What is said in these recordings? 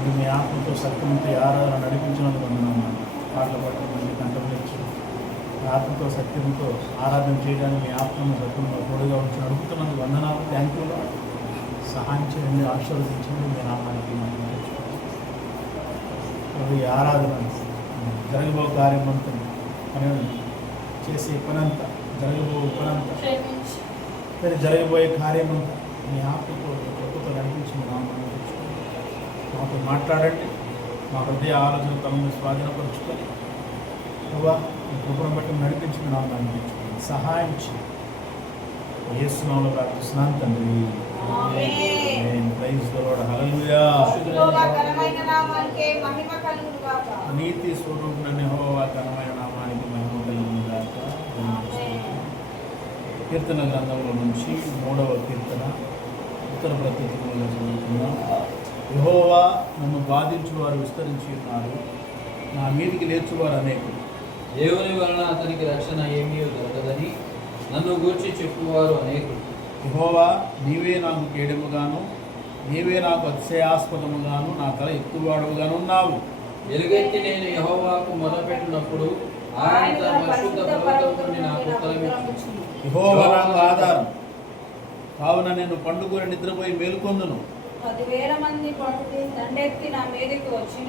తండ్రి మీ ఆత్మతో సత్యంతో ఈ ఆరాధన నడిపించినందుకు వందనాలు. పాటలు పాటలు మంచి కంఠంలో ఇచ్చి ఆత్మతో సత్యంతో ఆరాధన చేయడానికి మీ ఆత్మను సత్యంలో తోడుగా ఉంచి నడుపుతున్నందుకు వందనాలు. Thank you. సహాయం చేయండి, ఆశీర్వదించండి. మీ నామానికి ఈ ఆరాధన జరగబో కార్యమంతా మనం చేసే పనంతా జరగబోయే కార్యమంతా మీ ఆత్మతో ప్రభుత్వం నడిపించింది. మాతో మాట్లాడండి. మా హృదయ ఆలోచన తమను స్వాధీనపరుచుకొని ప్రభా మీ కృపను బట్టి నడిపించిన నామం నడిపించుకోండి. సహాయం చేయండి. యేసునామములో ప్రార్థిస్తున్నాను తండ్రి. Praise the Lord. హల్లెలూయా. నీతి స్వరూపుడైన యెహోవా ఘనమైన నామానికి మహిమ కలుగును గాక. కీర్తన గ్రంథంలో నుంచి 3వ కీర్తన ఉత్తర ప్రత్యేకంగా చదువుతున్నాం. యెహోవా నన్ను బాధించువారు విస్తరించి ఉన్నారు, నా మీదికి లేచువారు అనేకులు. దేవుని వలన అతనికి రక్షణ ఏమీ దొరకదని నన్ను గూర్చి చెప్పువారు అనేకులు. యెహోవా నీవే నాకు కేడెముగాను, నీవే నాకు అతిశయాస్పదముగాను, నా తల ఎత్తువాడుగాను ఉన్నావు. ఎలుగెత్తి నేను యెహోవాకు మొదలుపెట్టినప్పుడు ఆయన తన పరిశుద్ధ పర్వతం నుండి నాకు ఉత్తరమిచ్చును. యెహోవా నాకు ఆధారం కావున నేను పండుకొని నిద్రపోయి మేలుకొందును. 10,000 మంది పడుకుని దండెత్తి నా మీదకి వచ్చి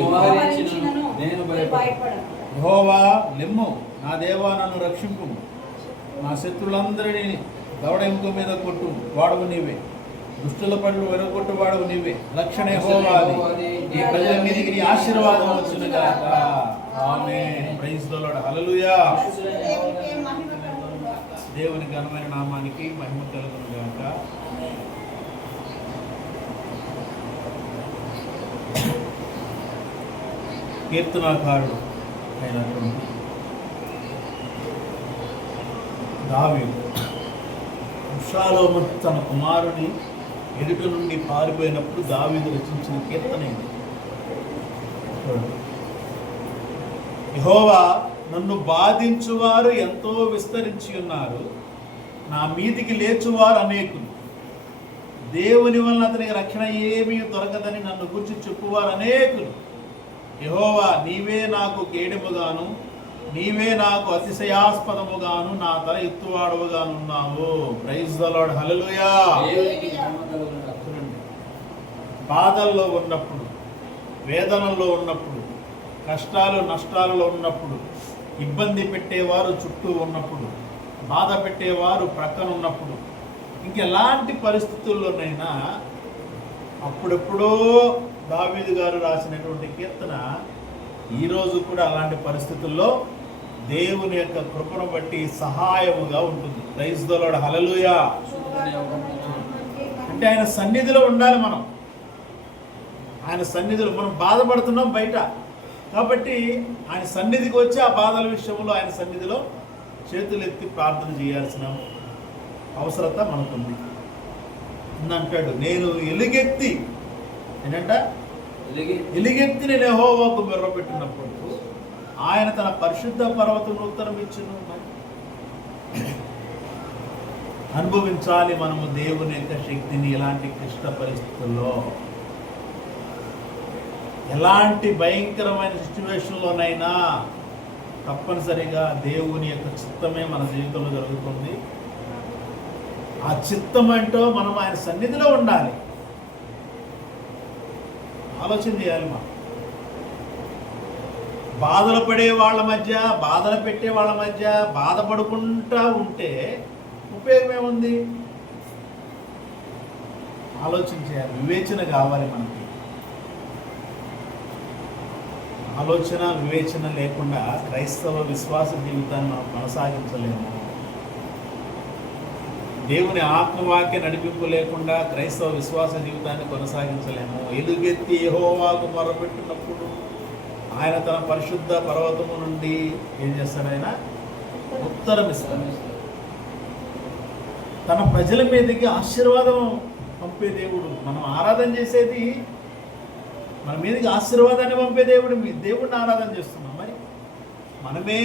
మోహరించినను నేను భయపడను. యెహోవా లెమ్ము, నా దేవా నన్ను రక్షింపు. నా శత్రులందరినీ దవడ ఎముక మీద కొట్టు వాడవు నీవే, దుష్టుల పనులు వెరగొట్టు వాడవు నీవే. రక్షణ యెహోవాది, ఈ ప్రజల మీదకి నీ ఆశీర్వాదం వచ్చును గాక. Amen. Praise the Lord. Hallelujah. దేవుని ఘనమైన నామానికి మహిమ కలుగును గాక. కీర్తనాకారుడు అయినటువంటి దావీదు అబ్షాలోము తన కుమారుని ఎదుట నుండి పారిపోయినప్పుడు దావీదు రచించిన కీర్తన ఇది. యెహోవా నన్ను బాధించువారు ఎంతో విస్తరించి ఉన్నారు, నా మీదికి లేచువారు అనేకులు. దేవుని వలన అతనికి రక్షణ ఏమీ దొరకదని నన్ను గురించి చెప్పువారు అనేకులు. యెహోవా నీవే నాకు కేడెముగాను, నీవే నాకు అతిశయాస్పదముగాను, నా తల ఎత్తువాడవుగాను ఉన్నావు. Praise the Lord. హల్లెలూయా. బాధల్లో ఉన్నప్పుడు, వేదనల్లో ఉన్నప్పుడు, కష్టాలు నష్టాలలో ఉన్నప్పుడు, ఇబ్బంది పెట్టేవారు చుట్టూ ఉన్నప్పుడు, బాధ పెట్టేవారు ప్రక్కన ఉన్నప్పుడు, ఇంకెలాంటి పరిస్థితుల్లోనైనా అప్పుడెప్పుడో దావీదు గారు రాసినటువంటి కీర్తన ఈరోజు కూడా అలాంటి పరిస్థితుల్లో దేవుని యొక్క కృపను బట్టి సహాయముగా ఉంటుంది. Praise the Lord. హల్లెలూయా. అంటే ఆయన సన్నిధిలో ఉండాలి. మనం ఆయన సన్నిధిలో, మనం బాధపడుతున్నాం బయట, కాబట్టి ఆయన సన్నిధికి వచ్చి ఆ బాధల విషయంలో ఆయన సన్నిధిలో చేతులు ఎత్తి ప్రార్థన చేయాల్సిన అవసరత మనకుంది. అంటాడు, నేను ఎలుగెత్తి ఏంటంట ఎలుగెత్తి నేను యెహోవాకు మొర్రపెట్టినప్పుడు ఆయన తన పరిశుద్ధ పర్వతమును ఉత్తరం ఇచ్చును. అనుభవించాలి మనము దేవుని యొక్క శక్తిని. ఎలాంటి క్లిష్ట పరిస్థితుల్లో, ఎలాంటి భయంకరమైన సిచ్యువేషన్లోనైనా తప్పనిసరిగా దేవుని యొక్క చిత్తమే మన జీవితంలో జరుగుతుంది. ఆ చిత్తం ఏంటో మనం ఆయన సన్నిధిలో ఉండాలి. ఆలోచన చేయాలి. మనం బాధలు పడే వాళ్ళ మధ్య, బాధలు పెట్టే వాళ్ళ మధ్య బాధపడుకుంటా ఉంటే ఉపయోగం ఏముంది? ఆలోచన చేయాలి. వివేచన కావాలి మనకి. ఆలోచన వివేచన లేకుండా క్రైస్తవ విశ్వాస జీవితాన్ని మనం కొనసాగించలేము. దేవుని ఆత్మవాక్య నడిపింపు లేకుండా క్రైస్తవ విశ్వాస జీవితాన్ని కొనసాగించలేము. ఎలుగెత్తి యెహోవాకు మొరపెట్టినప్పుడు ఆయన తన పరిశుద్ధ పర్వతము నుండి ఏం చేస్తాడు? ఆయన ఉత్తరం ఇస్తాడు. తన ప్రజల మీదకి ఆశీర్వాదం పంపే దేవుడు. మనం ఆరాధన చేసేది మన మీదకి ఆశీర్వాదాన్ని పంపే దేవుడిని ఆరాధన చేస్తున్నాం. మరి మనమే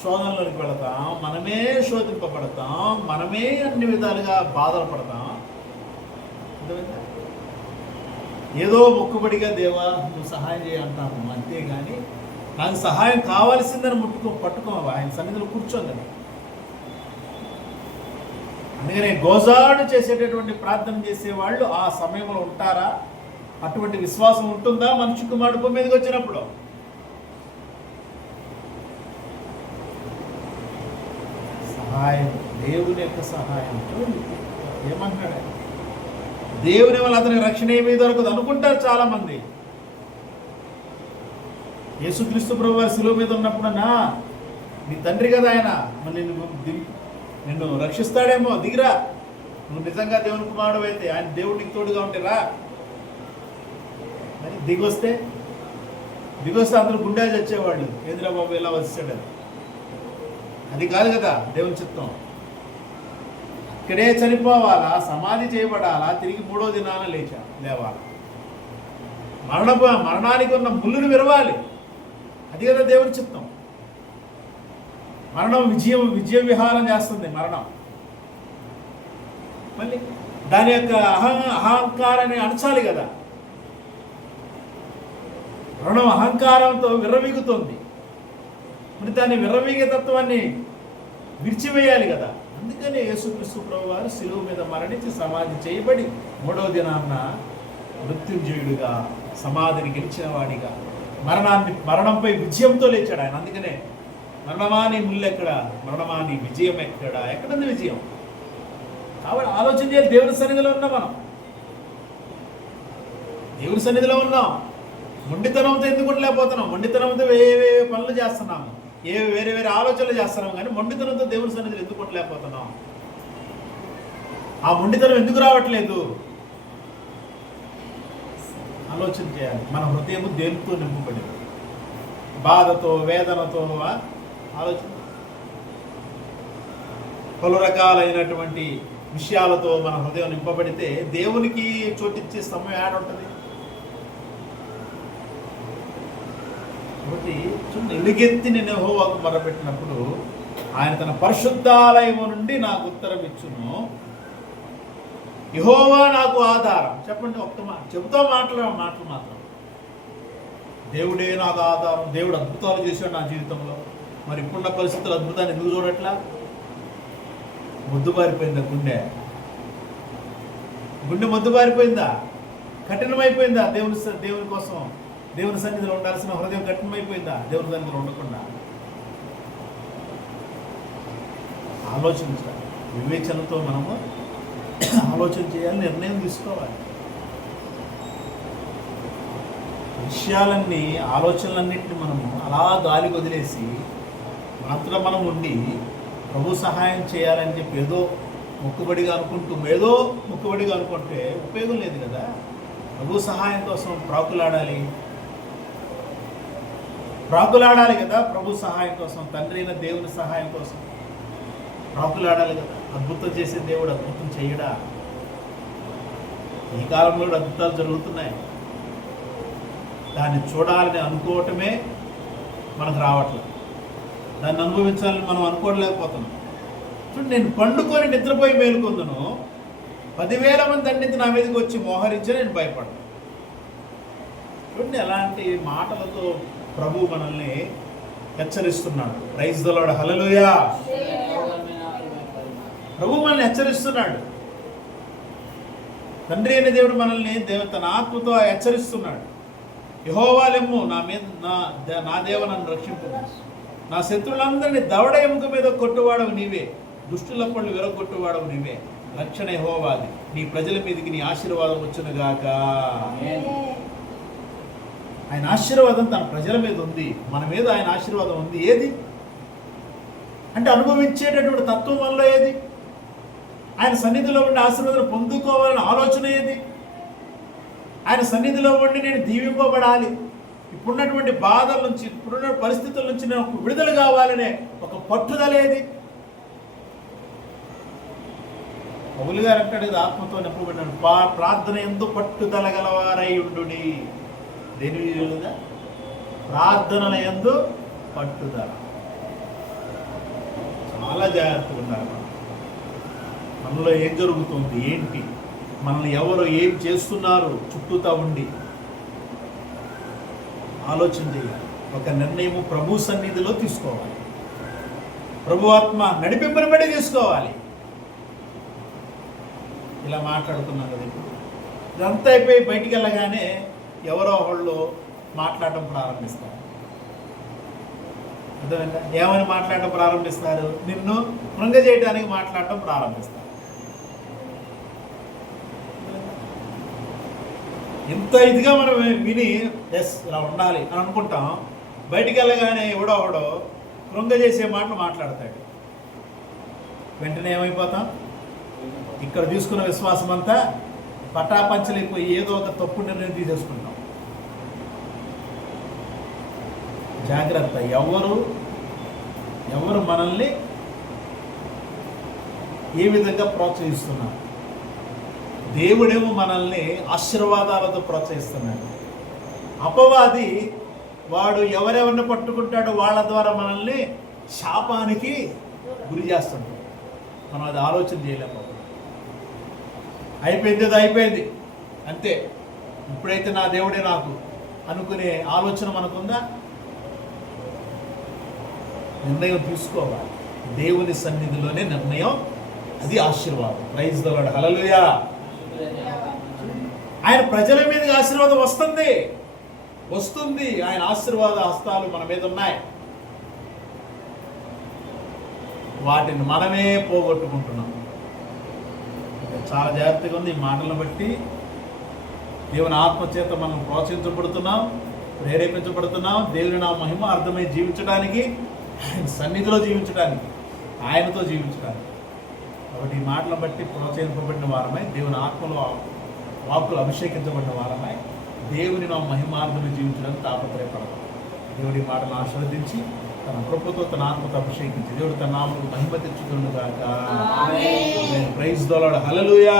శోధనలోనికి వెళతాం, మనమే శోధింపబడతాం, మనమే అన్ని విధాలుగా బాధలు పడతాం. ఏదో మొక్కుబడిగా దేవా నువ్వు సహాయం చేయంటాము, అంతేగాని నాకు సహాయం కావాల్సిందని పట్టుకోవా ఆయన సన్నిధిలో కూర్చోందని. అందుకనే గోజాడు చేసేటటువంటి ప్రార్థన చేసేవాళ్ళు ఆ సమయంలో ఉంటారా? అటువంటి విశ్వాసం ఉంటుందా మనిషి కుమారుడు భూమి మీదకి వచ్చినప్పుడు? సహాయం, దేవుని యొక్క సహాయం చూడండి ఏమంటున్నాడు ఆయన. దేవుని వల్ల అతనికి రక్షణ ఏమీ దొరకదు అనుకుంటారు చాలా మంది. యేసుక్రీస్తు ప్రభు వారి శిలువ మీద ఉన్నప్పుడన్నా నీ తండ్రి కదా ఆయన, మరి నిన్ను రక్షిస్తాడేమో, దిగిరా, నువ్వు నిజంగా దేవుని కుమారుడు అయితే, ఆయన దేవుడు నీకు తోడుగా ఉంటే రా. మరి దిగొస్తే అందరూ గుండె చచ్చేవాళ్ళు, ఏంద్రా బాబు ఎలా వచ్చాడు, అది కాదు కదా దేవుని చిత్తం. ఇక్కడే చనిపోవాలా, సమాధి చేయబడాలా, తిరిగి 3వ దినాన లేవాలి, మరణానికి ఉన్న ముళ్ళును విరవాలి, అది కదా దేవుని చిత్తం. మరణం విజయ విహారం చేస్తుంది మరణం. మళ్ళీ దాని యొక్క అహంకారాన్ని అణచాలి కదా. మరణం అహంకారంతో విర్రవీగుతోంది, మరి దాన్ని విర్రవీగే తత్వాన్ని విడిచివేయాలి కదా. అందుకనే యేసుక్రీస్తు ప్రభు వారు శిలువ మీద మరణించి సమాధి చేయబడి 3వ దినాన్న మృత్యుంజయుడిగా, సమాధిని గెలిచిన వాడిగా, మరణంపై విజయంతో లేచాడు ఆయన. అందుకనే మరణమా నీ ముళ్ళు ఎక్కడ, మరణమా నీ విజయం ఎక్కడ, ఎక్కడుంది విజయం? కాబట్టి ఆలోచన చేయాలి. దేవుని సన్నిధిలో ఉన్నాం మనం, దేవుని సన్నిధిలో ఉన్నాం. మొండితనంతో ఎందుకు ఉండలేకపోతున్నాం? మొండితనంతో వేరే పనులు చేస్తున్నాము, వేరే ఆలోచనలు చేస్తున్నాం, కానీ మొండితనంతో దేవుని సన్నిధిలో ఎందుకు ఉండలేకపోతున్నాం? ఆ మొండితనం ఎందుకు రావట్లేదు? ఆలోచన చేయాలి. మన హృదయము దేనితో నింపబడింది? బాధతో, వేదనతో. ఆలోచన, పలు రకాలైనటువంటి విషయాలతో మన హృదయం నింపబడితే దేవునికి చోటిచ్చే సమయం ఏడుంటుంది? కాబట్టి ఎలుగెత్తి నేను యెహోవాకు మొరపెట్టినప్పుడు ఆయన తన పరిశుద్ధాలయము నుండి నాకు ఉత్తరం ఇచ్చును. యెహోవా నాకు ఆధారం. చెప్పండి ఒక్క మాట చెబుతా, మాటలు మాత్రం. దేవుడే నాకు ఆధారం. దేవుడు అద్భుతాలు చేశాడు నా జీవితంలో. మరి ఇప్పుడున్న పరిస్థితులు అద్భుతాన్ని ఎందుకు చూడట్లా? మొద్దుబారిపోయిందా గుండె మొద్దుబారిపోయిందా? కఠినమైపోయిందా? దేవుని కోసం, దేవుని సన్నిధిలో ఉండాల్సిన హృదయం కఠినమైపోయిందా? దేవుని సన్నిధిలో ఉండకుండా ఆలోచించాలి. వివేచనతో మనము ఆలోచన చేయాలి, నిర్ణయం తీసుకోవాలి. విషయాలన్నీ, ఆలోచనలన్నింటినీ మనము అలా గాలికి వదిలేసి మనంతటా మనం ఉండి ప్రభు సహాయం చేయాలని చెప్పి ఏదో మొక్కుబడిగా అనుకుంటే ఉపయోగం లేదు కదా. ప్రభు సహాయం కోసం ప్రాకులాడాలి కదా. ప్రభు సహాయం కోసం, తండ్రి అయిన దేవుని సహాయం కోసం ప్రాకులాడాలి కదా. అద్భుతం చేసే దేవుడు అద్భుతం చేయడా? ఈ కాలంలో అద్భుతాలు జరుగుతున్నాయి. దాన్ని చూడాలని అనుకోవటమే మనకు రావట్లేదు. దాన్ని అనుభవించాలని మనం అనుకోలేకపోతున్నాం. చూడండి, నేను పండుకొని నిద్రపోయి మేలుకొందును, 10,000 మంది దండించి నా మీదకి వచ్చి మోహరించి నేను భయపడ్డాను. చూడండి, ఎలాంటి మాటలతో ప్రభు మనల్ని హెచ్చరిస్తున్నాడు. ప్రైజ్ ది లార్డ్, హల్లెలూయా. ప్రభు మనల్ని హెచ్చరిస్తున్నాడు. తండ్రి అయిన దేవుడు మనల్ని తన ఆత్మతో హెచ్చరిస్తున్నాడు. యెహోవా లెమ్ము, నా దేవ నన్ను రక్షింపు. నా శత్రులందరినీ దవడ ఎముక మీద కొట్టువాడవు నీవే, దుష్టుల పళ్ళు విరగొట్టువాడవు నీవే. రక్షణ యెహోవాది, నీ ప్రజల మీదకి నీ ఆశీర్వాదం వచ్చునుగాక. ఆయన ఆశీర్వాదం తన ప్రజల మీద ఉంది, మన మీద ఆయన ఆశీర్వాదం ఉంది. ఏది అంటే అనుభవించేటటువంటి తత్వం వల్ల ఏది? ఆయన సన్నిధిలో ఉండి ఆశీర్వాదం పొందుకోవాలని ఆలోచన ఏది? ఆయన సన్నిధిలో ఉండి నేను దీవింపబడాలి, ఇప్పుడున్నటువంటి బాధల నుంచి, ఇప్పుడున్న పరిస్థితుల నుంచి నేను విడుదల కావాలనే ఒక పట్టుదల ఏది? పౌలు గారు అంటాడు కదా, ఆత్మతో నింపబడినాడు. ప్రార్థన ఎందు పట్టుదల గలవారై ఉండుడి. దేని విధంగా? ప్రార్థనల యందు పట్టుదల. చాలా జాగ్రత్తగా ఉండాలి. మనలో ఏం జరుగుతుంది, ఏంటి, మనల్ని ఎవరు ఏం చేస్తున్నారు చుట్టూతా ఉండి ఆలోచన చేయాలి. ఒక నిర్ణయము ప్రభు సన్నిధిలో తీసుకోవాలి. ప్రభు ఆత్మ నడిపింపుని బట్టి తీసుకోవాలి. ఇలా మాట్లాడుతున్నాం కదా ఇప్పుడు. ఇదంతా అయిపోయి బయటికి వెళ్ళగానే ఎవరో ఒకళ్ళు మాట్లాడటం ప్రారంభిస్తారు. అర్థమైందా? ఏమని మాట్లాడటం ప్రారంభిస్తారు? నిన్ను కృంగజేయడానికి మాట్లాడటం ప్రారంభిస్తారు. ఇంత ఇదిగా మనం విని ఎస్ ఇలా ఉండాలి అని అనుకుంటాం. బయటికి వెళ్ళగానే ఎవడో ఒకడో కృంగజేసే మాటలు మాట్లాడతాడు. వెంటనే ఏమైపోతాం? ఇక్కడ తీసుకున్న విశ్వాసం అంతా పటాపంచలేకపోయి ఏదో ఒక తప్పు నిర్ణయం తీసేసుకుంటాం. జాగ్రత్త. ఎవరు మనల్ని ఏ విధంగా ప్రోత్సహిస్తున్నారు? దేవుడేమో మనల్ని ఆశీర్వాదాలతో ప్రోత్సహిస్తున్నాడు. అపవాది వాడు ఎవరెవరిని పట్టుకుంటాడో వాళ్ళ ద్వారా మనల్ని శాపానికి గురి చేస్తుంటాడు. మనం అది ఆలోచన చేయలేకపోతాం. అయిపోయింది, అది అయిపోయింది అంతే, ఇప్పుడైతే నా దేవుడే నాకు అనుకునే ఆలోచన మనకుందా? నిర్ణయం తీసుకోవాలి. దేవుని సన్నిధిలోనే నిర్ణయం, అది ఆశీర్వాదం. Praise the Lord. హల్లెలూయా. ఆయన ప్రజల మీదకి ఆశీర్వాదం వస్తుంది. ఆయన ఆశీర్వాద హస్తాలు మన మీద ఉన్నాయి. వాటిని మనమే పోగొట్టుకుంటున్నాం. చాలా జాగ్రత్తగా ఉంది. ఈ మాటలను బట్టి దేవుని ఆత్మచేత మనం ప్రోత్సహించబడుతున్నాం, ప్రేరేపించబడుతున్నాం. దేవుని నా మహిమ అర్థమై జీవించడానికి, ఆయన సన్నిధిలో జీవించడానికి, ఆయనతో జీవించడానికి. కాబట్టి ఈ మాటలను బట్టి ప్రోత్సహింపబడిన వారమై, దేవుని ఆత్మలో వాక్కులు అభిషేకించబడిన వారమై, దేవుని నా మహిమార్థమై జీవించడానికి తాపత్రయపడతాం. దేవుడి మాటను ఆశీర్వదించి తన కృపతో తన ఆత్మతో అభిషేకించి దేవుడు తన నామముకు మహిమ తెచ్చుతుండు గాక. Praise the Lord. హల్లెలూయా.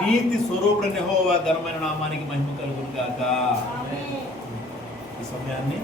నీతి స్వరూపుడైన యెహోవా ఘనమైన నామానికి మహిమ కలుగును గాక. ఈ సమయాన్ని